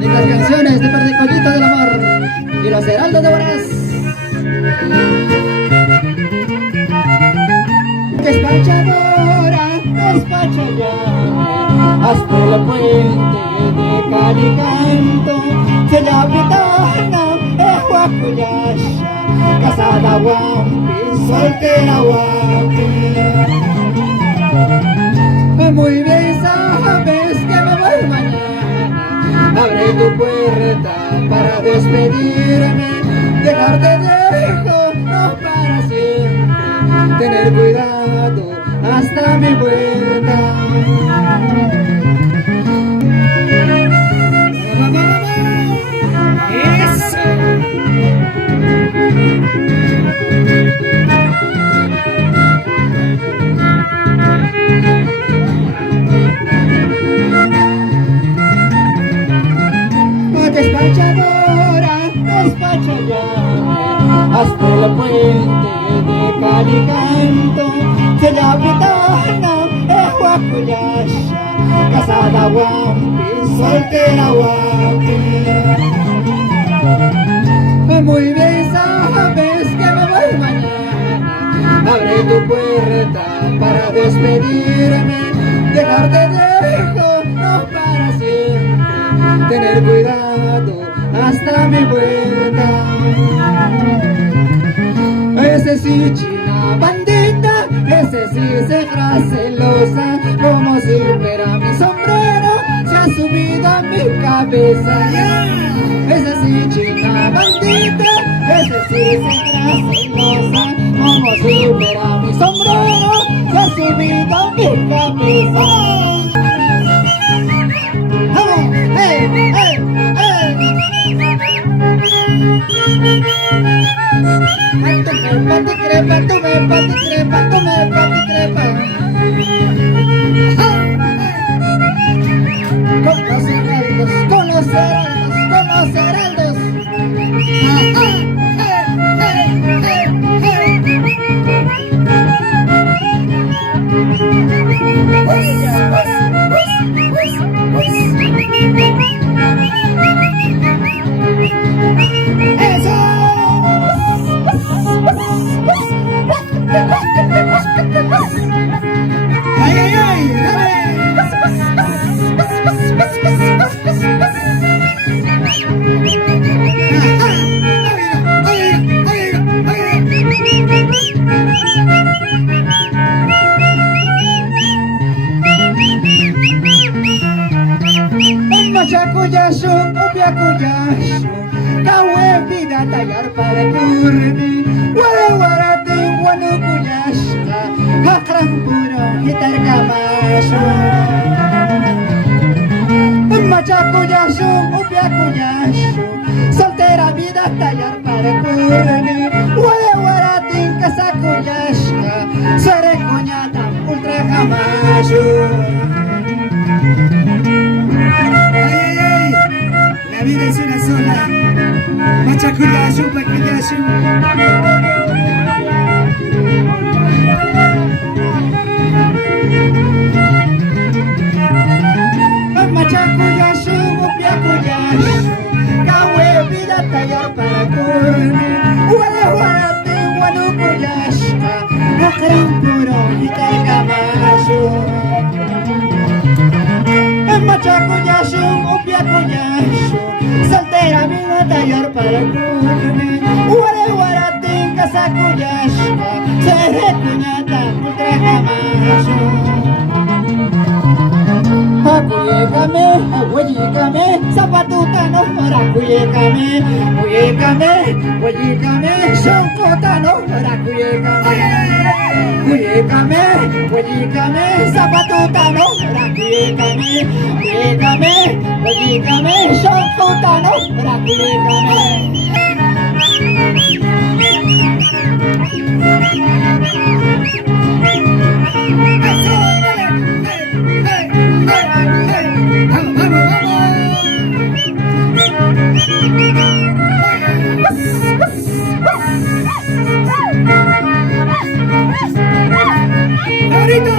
Y las canciones de Perdicollito del Amor y los Heraldos de Huaraz. Despachadora, despacha ya, hasta el puente de Calicanto, se llama Pitana, Huacuyasha, casada Guampi, soltera Guampi. Muy bien sabes que me voy mañana, abre tu puerta para despedirme, dejarte dejo, no para siempre, tener cuidado hasta mi vuelta. ¡Eso! Despachadora, despacha ya, hasta el puente de Calicanto, se llama Pitana, Huacuyasha, casada Guampi, soltera Guampi. Muy bien sabes que me voy mañana, abre tu puerta para despedirme, dejarte dejo, no para siempre, tener cuidado hasta mi vuelta. Ese sí china bandita, ese sí será celosa, como si fuera mi sombrero, se ha subido a mi cabeza. Ese sí china bandita, ese sí será celosa, como si fuera mi sombrero, se ha subido a mi cabeza. Paticrepa, tome, paticrepa, tome, paticrepa. Con los heraldos, con los heraldos, con los heraldos. ¡Ay, ay, ay! Machacuyashu, upiacuyashu, kawe vida tallar para kurni, warawarate wanukuyashka, hakran puro hitar kamashu. Machacuyashu, upiacuyashu, soltera vida tallar para kurni, warawarate kasakuyashka, sere kunyata ultra kamashu. La vida es una sola. Machacuyashu, Pacuyashu. Machacuyashu, Piacuyashu. Kawe vida tallar para kurni. Wala warate wanukuyashka. Akram puro hitar kamashu. Machacuyashu, Piacuyashu. Soltera vida tallar para kurni, ware warate kasakuyashka, sere kunyata ultra kamashu. Hakuyekame, wajikame, zapatuta no rakuyekame, kuyekame, wajikame, shonkota no rakuyekame. Kuyekame, wajikame, zapatuta no rakuyekame, kuyekame, wajikame, shonkota no rakuyekame. ¡Ahorita!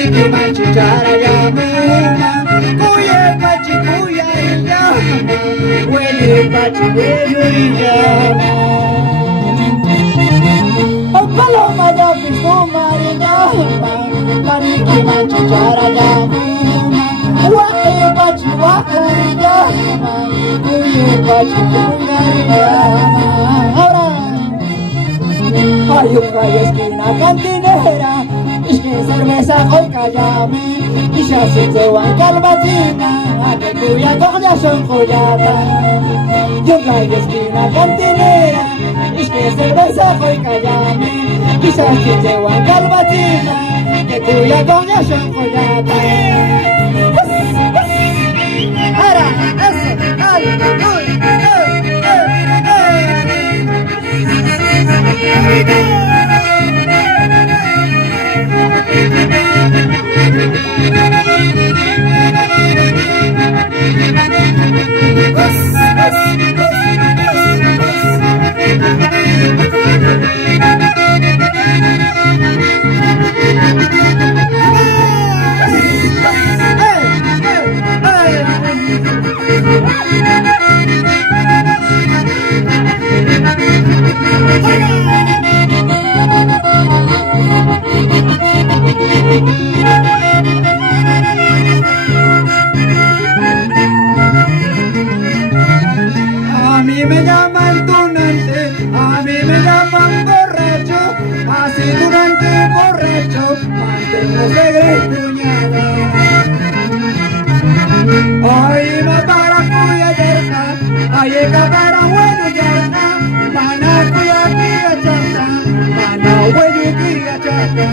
Mariki manchichara yamuma, kuye pachi kuya yama, wele pachi wele yama. Paloma da pisto marinama, mariki manchichara yamuma, wae pachi yama, kuye pachi kuya yama. Hay una esquina cantinera, es que cerveza hoy callame, y ya se van calmatina, a que cuya coja son joyata. Y una esquina cantinera, es que cerveza hoy callame, y ya se van calmatina, que cuya coja son joyata. Ahora, eso, dale, a mí me llaman tunante, a mí me llaman borracho, así durante borracho, mantengo segre cuñada. Ay, me para cuya yerja, ay, para bueno yerja, mana cuya kia chata, mana hueyu kia chata.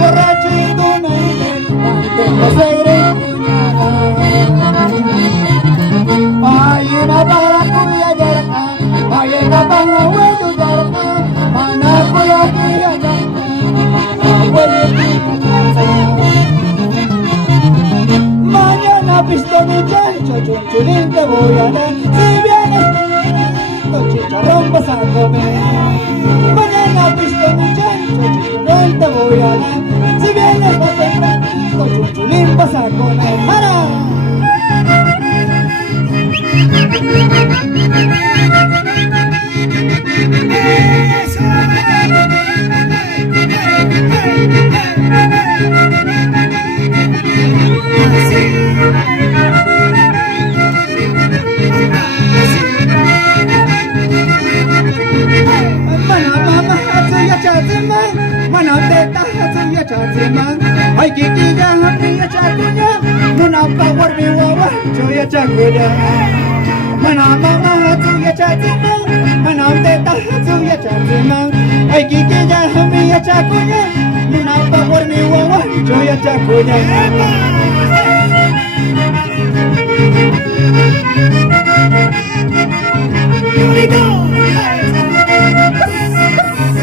Borracho y tunante, mantengo segre cuñada. Ay, una para cuya yerja, ay, para hueyu yerja, mana cuya kia chata, mana hueyu kia chata. Mañana pisto mi chancho, chunchulín te voy a dar, si vienes tu chicharrón vas a comer. Mañana pisto mi chancho, chunchulín te voy a dar, si vienes más tempranito, chunchulín vas a comer. ¡Para! Ay, kikija, hamiya chakunya, muna power mi wawa, choya chakunya. Mana mama hatuya chatima, mana teta hatuya chatima. Ay, kikija, hamiya chakunya, muna power mi wawa, choya chakunya. Here we go.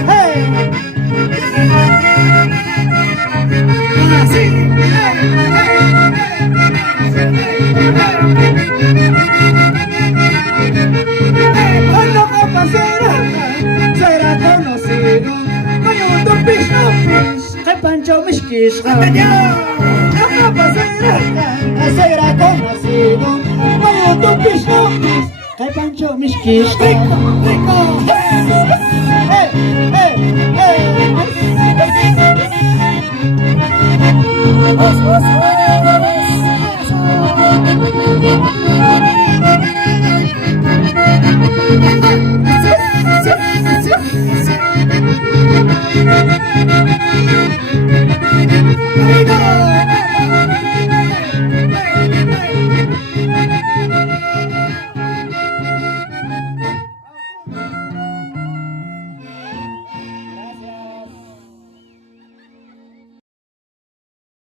Hey. Cuando copa será conocido, mayundo pisno pis, que pancho miskis, cuando copa será conocido, mayundo pisno pis, que pancho miskis, rico, rico, hey, hey, hey. Here we go!